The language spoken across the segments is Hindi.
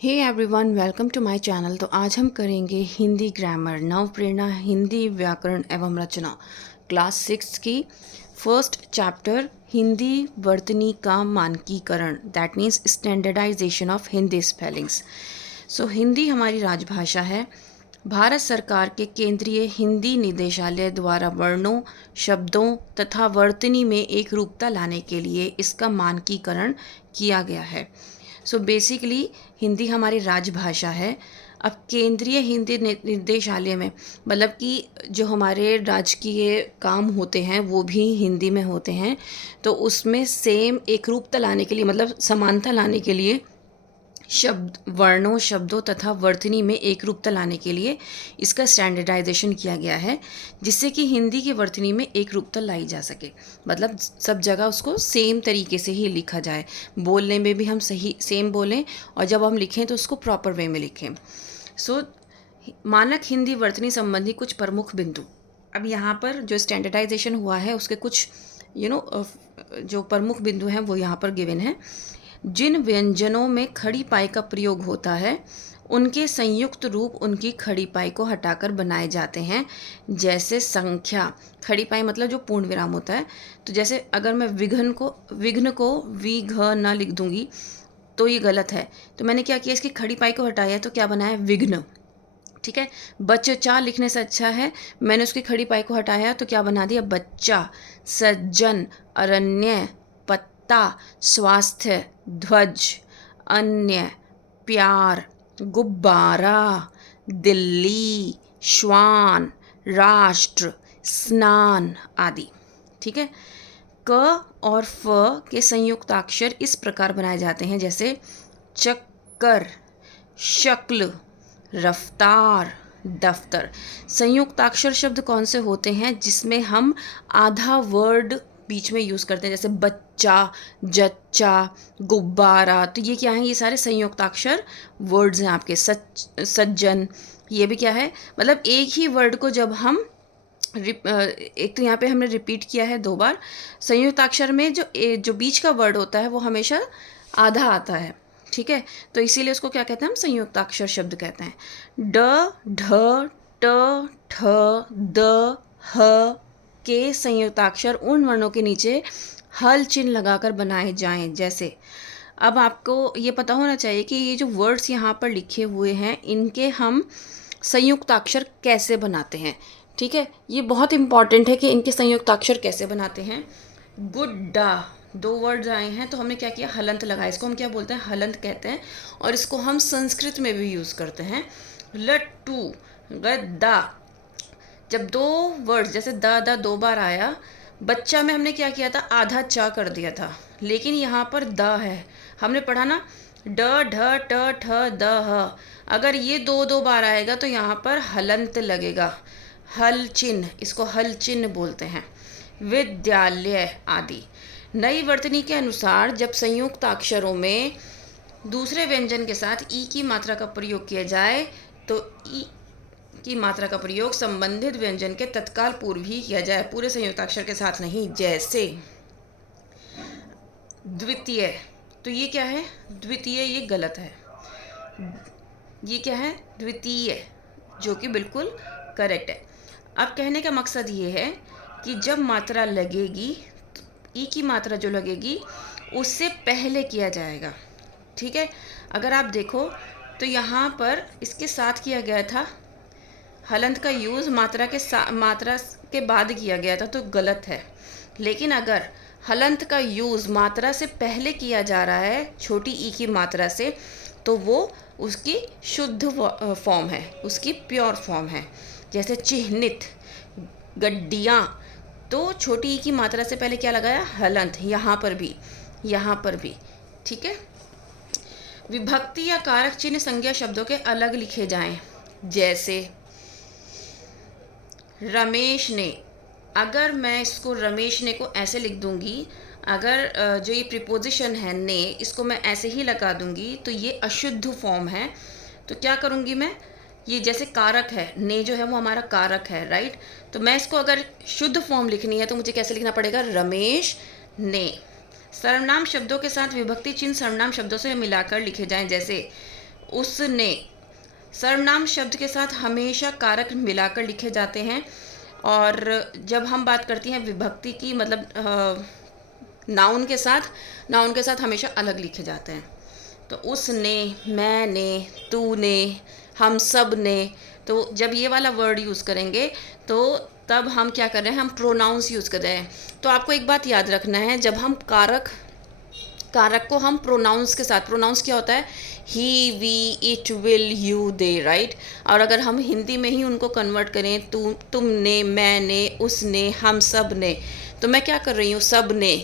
Hey everyone, welcome to my channel. तो आज हम करेंगे हिंदी ग्रामर नव प्रेरणा हिंदी व्याकरण एवं रचना क्लास 6 की फर्स्ट चैप्टर हिंदी वर्तनी का मानकीकरण, that means standardization of Hindi spellings. So Hindi हमारी राजभाषा है। भारत सरकार के केंद्रीय हिंदी निदेशालय द्वारा वर्णों, शब्दों तथा वर्तनी में एक रूपता लाने के लिए इसका मानकीकरण किया गया है। सो बेसिकली हिंदी हमारी राजभाषा है। अब केंद्रीय हिंदी निदेशालय में मतलब कि जो हमारे राजकीय काम होते हैं वो भी हिंदी में होते हैं। तो उसमें सेम एक रूपता लाने के लिए, मतलब समानता लाने के लिए, वर्णों, शब्दों तथा वर्तनी में एक रूपता लाने के लिए इसका स्टैंडर्डाइजेशन किया गया है, जिससे कि हिंदी की वर्तनी में एक रूपता लाई जा सके। मतलब सब जगह उसको सेम तरीके से ही लिखा जाए, बोलने में भी हम सही सेम बोलें और जब हम लिखें तो उसको प्रॉपर वे में लिखें। सो मानक हिंदी वर्तनी संबंधी कुछ प्रमुख बिंदु। अब यहाँ पर जो स्टैंडर्डाइजेशन हुआ है उसके कुछ जो प्रमुख बिंदु हैं वो यहाँ पर गिवन है। जिन व्यंजनों में खड़ी पाई का प्रयोग होता है उनके संयुक्त रूप उनकी खड़ी पाई को हटाकर बनाए जाते हैं। जैसे संख्या, खड़ी पाई मतलब जो पूर्ण विराम होता है। तो जैसे अगर मैं विघ्न को वि घ न लिख दूंगी तो ये गलत है। तो मैंने क्या किया, इसकी खड़ी पाई को हटाया तो क्या बनाया, विघ्न। ठीक है। बच्चा लिखने से अच्छा है, मैंने उसकी खड़ी पाई को हटाया तो क्या बना दिया, बच्चा। सज्जन, अरण्य, पत्ता, स्वास्थ्य, ध्वज, अन्य, प्यार, गुब्बारा, दिल्ली, श्वान, राष्ट्र, स्नान आदि। ठीक है। क और फ के संयुक्ताक्षर इस प्रकार बनाए जाते हैं, जैसे चक्कर, शक्ल, रफ्तार, दफ्तर। संयुक्ताक्षर शब्द कौन से होते हैं जिसमें हम आधा वर्ड बीच में यूज़ करते हैं, जैसे बच्चा, जच्चा, गुब्बारा। तो ये क्या है, ये सारे संयुक्ताक्षर वर्ड्स हैं आपके। सज्जन, ये भी क्या है, मतलब एक ही वर्ड को जब हम एक तो यहाँ पे हमने रिपीट किया है 2 बार। संयुक्ताक्षर में जो बीच का वर्ड होता है वो हमेशा आधा आता है। ठीक है। तो इसीलिए उसको क्या कहते हैं, हम संयुक्ताक्षर शब्द कहते हैं। ड, ढ, ट, ठ, द, ह के संयुक्ताक्षर उन वर्णों के नीचे हल चिन्ह लगाकर बनाए जाएं। जैसे अब आपको ये पता होना चाहिए कि ये जो वर्ड्स यहाँ पर लिखे हुए हैं इनके हम संयुक्ताक्षर कैसे बनाते हैं। ठीक है। ये बहुत इंपॉर्टेंट है कि इनके संयुक्ताक्षर कैसे बनाते हैं। गुड्डा, 2 वर्ड्स आए हैं तो हमने क्या किया, हलंत लगाया। इसको हम क्या बोलते हैं, हलंत कहते हैं, और इसको हम संस्कृत में भी यूज़ करते हैं। लट्टू, गद्दा, जब 2 वर्ड्स जैसे द 2 बार आया, बच्चा में हमने क्या किया था, आधा चा कर दिया था, लेकिन यहाँ पर द है। हमने पढ़ा ना, ड, ढ, ट, ठ, द, ह। अगर ये 2 बार आएगा तो यहाँ पर हलंत लगेगा, हल चिन्ह, इसको हल चिन्ह बोलते हैं। विद्यालय आदि। नई वर्तनी के अनुसार जब संयुक्त अक्षरों में दूसरे व्यंजन के साथ ई की मात्रा का प्रयोग किया जाए तो ई की मात्रा का प्रयोग संबंधित व्यंजन के तत्काल पूर्व ही किया जाए, पूरे संयुक्ताक्षर के साथ नहीं। जैसे द्वितीय, तो ये क्या है, द्वितीय, ये गलत है। ये क्या है, द्वितीय, जो कि बिल्कुल करेक्ट है। अब कहने का मकसद ये है कि जब मात्रा लगेगी, ई की मात्रा जो लगेगी उससे पहले किया जाएगा। ठीक है। अगर आप देखो तो यहाँ पर इसके साथ किया गया था, हलंत का यूज़ मात्रा के बाद किया गया था, तो गलत है। लेकिन अगर हलंत का यूज़ मात्रा से पहले किया जा रहा है, छोटी ई की मात्रा से, तो वो उसकी शुद्ध फॉर्म है, उसकी प्योर फॉर्म है। जैसे चिह्नित, गड्डियाँ, तो छोटी ई की मात्रा से पहले क्या लगाया, हलंत। यहाँ पर भी। ठीक है। विभक्ति या कारक चिन्ह संज्ञा शब्दों के अलग लिखे जाएं। जैसे रमेश ने, अगर मैं इसको रमेश ने को ऐसे लिख दूंगी, अगर जो ये प्रीपोजिशन है ने, इसको मैं ऐसे ही लगा दूंगी तो ये अशुद्ध फॉर्म है। तो क्या करूंगी मैं, ये जैसे कारक है, ने जो है वो हमारा कारक है, राइट। तो मैं इसको अगर शुद्ध फॉर्म लिखनी है तो मुझे कैसे लिखना पड़ेगा, रमेश ने। सर्वनाम शब्दों के साथ विभक्ति चिन्ह सर्वनाम शब्दों से मिलाकर लिखे जाएं। जैसे उसने। सर्वनाम शब्द के साथ हमेशा कारक मिलाकर लिखे जाते हैं, और जब हम बात करती हैं विभक्ति की, मतलब नाउन के साथ हमेशा अलग लिखे जाते हैं। तो उसने, मैंने, तूने, हम सब ने। तो जब ये वाला वर्ड यूज़ करेंगे तो तब हम क्या कर रहे हैं, हम प्रोनाउंस यूज़ कर रहे हैं। तो आपको एक बात याद रखना है, जब हम कारक को हम प्रोनाउंस के साथ, प्रोनाउंस क्या होता है, he, we, it, will, you, they, right. और अगर हम हिंदी में ही उनको कन्वर्ट करें, तुमने, मैंने, उसने, हम सब ने, तो मैं क्या कर रही हूँ, सब ने,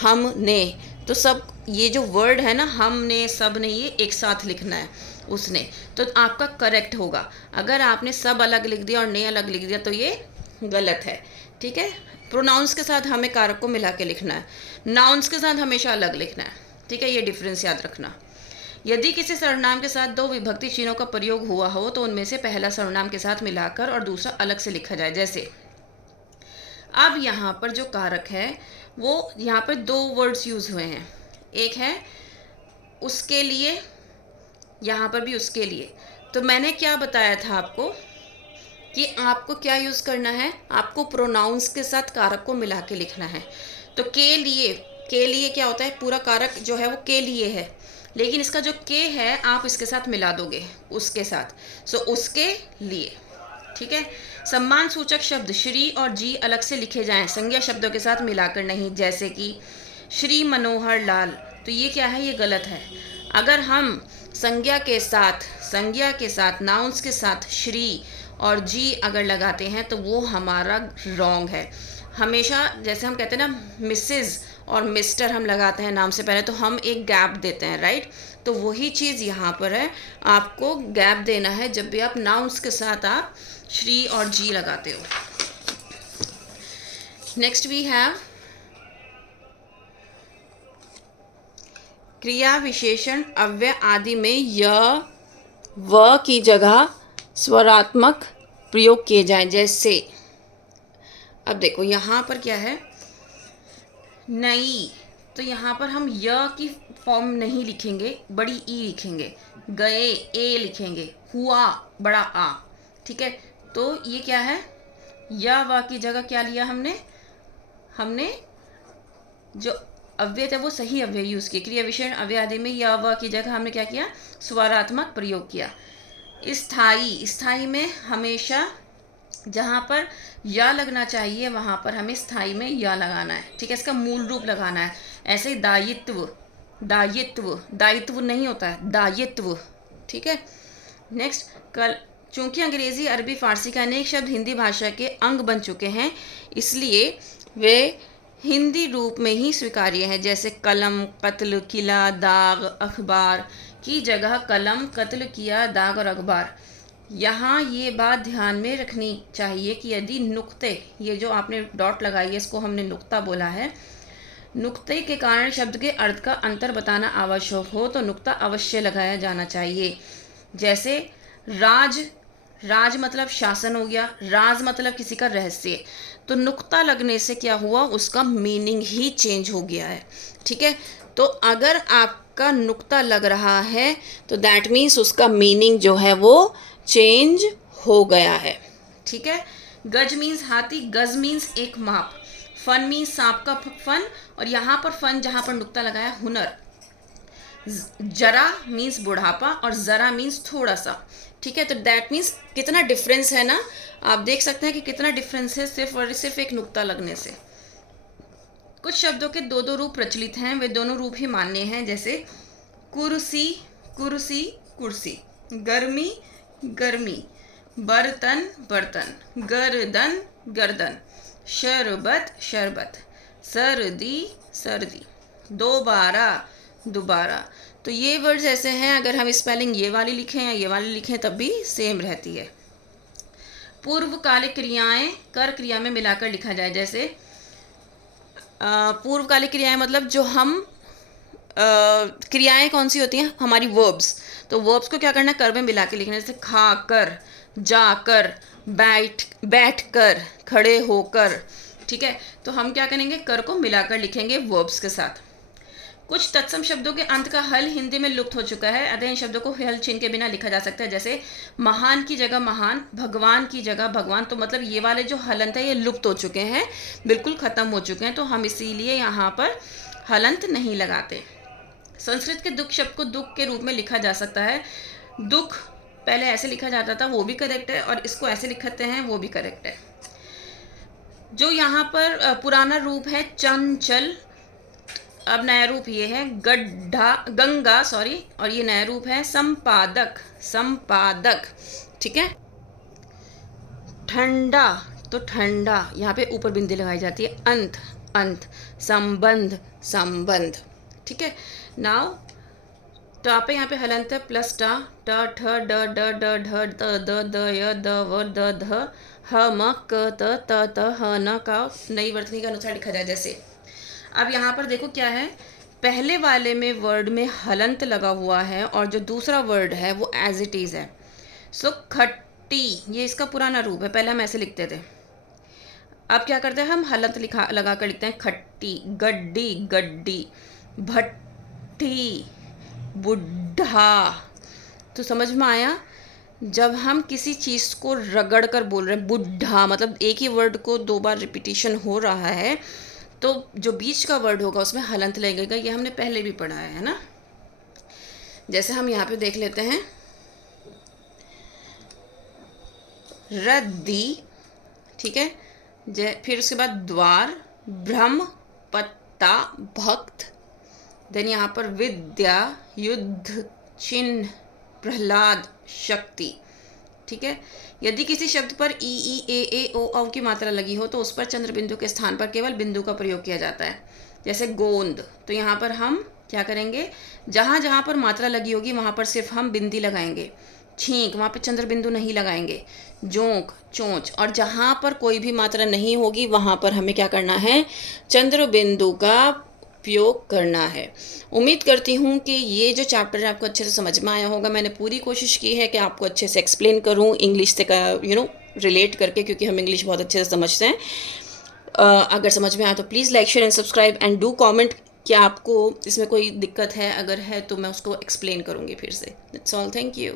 हम ने। तो सब ये जो वर्ड है ना, हमने, सब ने, ये एक साथ लिखना है, उसने। तो आपका करेक्ट होगा। अगर आपने सब अलग लिख दिया और ने अलग लिख दिया तो ये गलत है, ठीक है। प्रोनाउंस के साथ हमें कारक को मिला के लिखना है, नाउन्स के साथ हमेशा अलग लिखना है, ठीक है। ये डिफरेंस याद रखना। यदि किसी सर्वनाम के साथ दो विभक्ति चिन्हों का प्रयोग हुआ हो तो उनमें से पहला सर्वनाम के साथ मिलाकर और दूसरा अलग से लिखा जाए। जैसे अब यहाँ पर जो कारक है वो यहाँ पर दो वर्ड्स यूज़ हुए हैं, एक है उसके लिए, यहाँ पर भी उसके लिए। तो मैंने क्या बताया था आपको कि आपको क्या यूज़ करना है, आपको प्रोनाउंस के साथ कारक को मिला के लिखना है। तो के लिए क्या होता है, पूरा कारक जो है वो के लिए है, लेकिन इसका जो के है आप इसके साथ मिला दोगे उसके साथ, सो उसके लिए, ठीक है। सम्मान सूचक शब्द श्री और जी अलग से लिखे जाएं, संज्ञा शब्दों के साथ मिलाकर नहीं। जैसे कि श्री मनोहर लाल, तो ये क्या है, ये गलत है। अगर हम संज्ञा के साथ नाउन्स के साथ श्री और जी अगर लगाते हैं तो वो हमारा रॉन्ग है। हमेशा जैसे हम कहते हैं ना मिसेस और मिस्टर हम लगाते हैं नाम से पहले, तो हम एक गैप देते हैं, राइट। तो वही चीज़ यहाँ पर है, आपको गैप देना है जब भी आप नाउन्स के साथ आप श्री और जी लगाते हो। नेक्स्ट वी हैव क्रिया विशेषण अव्यय आदि में य व की जगह स्वरात्मक प्रयोग किए जाएं। जैसे अब देखो यहाँ पर क्या है, नई, तो यहाँ पर हम य की फॉर्म नहीं लिखेंगे, बड़ी ई लिखेंगे, गए ए लिखेंगे, हुआ बड़ा आ, ठीक है। तो ये क्या है, या व की जगह क्या लिया हमने जो अव्यय था वो सही अव्यय यूज़ किया। क्रिया विशेषण अव्यय आदि में या व की जगह हमने क्या किया, स्वरात्मक प्रयोग किया। स्थाई में हमेशा जहाँ पर या लगना चाहिए वहाँ पर हमें स्थाई में या लगाना है, ठीक है। इसका मूल रूप लगाना है। ऐसे दायित्व नहीं होता है, दायित्व, ठीक है। नेक्स्ट चूँकि अंग्रेज़ी, अरबी, फारसी का अनेक शब्द हिंदी भाषा के अंग बन चुके हैं, इसलिए वे हिंदी रूप में ही स्वीकार्य है। जैसे कलम, कत्ल, किला, दाग, अखबार की जगह कलम, कत्ल, किया, दाग और अखबार। यहाँ ये बात ध्यान में रखनी चाहिए कि यदि नुक्ते, ये जो आपने डॉट लगाई है इसको हमने नुक्ता बोला है, नुक्ते के कारण शब्द के अर्थ का अंतर बताना आवश्यक हो तो नुक्ता अवश्य लगाया जाना चाहिए। जैसे राज मतलब शासन हो गया, राज मतलब किसी का रहस्य, तो नुक्ता लगने से क्या हुआ, उसका मीनिंग ही चेंज हो गया है, ठीक है। तो अगर आपका नुक्ता लग रहा है तो दैट मीन्स उसका मीनिंग जो है वो चेंज हो गया है, ठीक है। गज मीन्स हाथी, गज मीन्स एक माप, फन मीन्स सांप का फन, और यहाँ पर फन जहाँ पर नुक्ता लगाया हुनर। जरा मीन्स बुढ़ापा और ज़रा मीन्स थोड़ा सा, ठीक है। तो दैट मीन्स कितना डिफरेंस है ना, आप देख सकते हैं कि कितना डिफरेंस है सिर्फ और सिर्फ एक नुक्ता लगने से। कुछ शब्दों के दो दो रूप प्रचलित हैं, वे दोनों रूप ही मान्य हैं। जैसे कुर्सी, कुर्सी, कुर्सी, गर्मी, गर्मी, बर्तन, बर्तन, गर्दन, गर्दन, शरबत, शरबत, सर्दी, सर्दी, दोबारा, दोबारा। तो ये वर्ड्स ऐसे हैं, अगर हम स्पेलिंग ये वाली लिखें या ये वाली लिखें तब भी सेम रहती है। पूर्वकालिक क्रियाएं कर क्रिया में मिलाकर लिखा जाए। जैसे पूर्वकालिक क्रियाएं मतलब जो हम क्रियाएं कौन सी होती हैं, हमारी वर्ब्स, तो वर्ब्स को क्या करना है, कर में मिला के लिखना है। जैसे खाकर, जाकर, बैठ कर, खड़े होकर, ठीक है। तो हम क्या करेंगे, कर को मिलाकर लिखेंगे वर्ब्स के साथ। कुछ तत्सम शब्दों के अंत का हल हिंदी में लुप्त हो चुका है, अतः इन शब्दों को हल चिन्ह के बिना लिखा जा सकता है। जैसे महान की जगह महान, भगवान की जगह भगवान, तो मतलब ये वाले जो हलंत है ये लुप्त हो चुके हैं, बिल्कुल ख़त्म हो चुके हैं, तो हम इसीलिए यहाँ पर हलंत नहीं लगाते। संस्कृत के दुख शब्द को दुख के रूप में लिखा जा सकता है। दुख पहले ऐसे लिखा जाता था, वो भी करेक्ट है, और इसको ऐसे लिखते हैं, वो भी करेक्ट है। जो यहाँ पर पुराना रूप है चंचल, अब नया रूप ये है गंगा, और ये नया रूप है संपादक। ठीक है। ठंडा, तो ठंडा यहाँ पे ऊपर बिंदी लगाई जाती है, अंत, संबंध। ठीक है। नाउ टा पे यहाँ पे हलंत है प्लस टा, ठ ड ड ढ द य द व द ध ह म क त ह न का नई वर्तनी के अनुसार लिखा जाए। जैसे अब यहाँ पर देखो क्या है, पहले वाले में वर्ड में हलंत लगा हुआ है और जो दूसरा वर्ड है वो एज इट इज़ है। सो खट्टी, ये इसका पुराना रूप है, पहले हम ऐसे लिखते थे। अब क्या करते हैं, हम हलंत लगा कर लिखते हैं, खट्टी, गड्डी, भट्टी, बुढ़ा। तो समझ में आया, जब हम किसी चीज़ को रगड़ कर बोल रहे हैं बुढ़ा, मतलब एक ही वर्ड को 2 बार रिपीटिशन हो रहा है, तो जो बीच का वर्ड होगा उसमें हलंत लगेगा। ये हमने पहले भी पढ़ा है ना। जैसे हम यहाँ पे देख लेते हैं, रद्दी, ठीक है, फिर उसके बाद द्वार, ब्रह्म, पत्ता, भक्त, देन यहाँ पर विद्या, युद्ध, चिन्ह, प्रहलाद, शक्ति। ठीक है। यदि किसी शब्द पर ई ए ओ औ की मात्रा लगी हो तो उस पर चंद्र बिंदु के स्थान पर केवल बिंदु का प्रयोग किया जाता है। जैसे गोंद, तो यहाँ पर हम क्या करेंगे, जहाँ जहाँ पर मात्रा लगी होगी वहाँ पर सिर्फ हम बिंदी लगाएंगे। छींक, वहाँ पर चंद्र बिंदु नहीं लगाएंगे। जोंक, चोंच, और जहाँ पर कोई भी मात्रा नहीं होगी वहाँ पर हमें क्या करना है, चंद्र बिंदु का उपयोग करना है। उम्मीद करती हूँ कि ये जो चैप्टर है आपको अच्छे से समझ में आया होगा। मैंने पूरी कोशिश की है कि आपको अच्छे से एक्सप्लेन करूँ इंग्लिश से रिलेट करके, क्योंकि हम इंग्लिश बहुत अच्छे से समझते हैं। अगर समझ में आया तो please like, share and subscribe and do comment कि आपको इसमें कोई दिक्कत है, अगर है तो मैं उसको एक्सप्लेन करूँगी फिर से। That's all, thank you.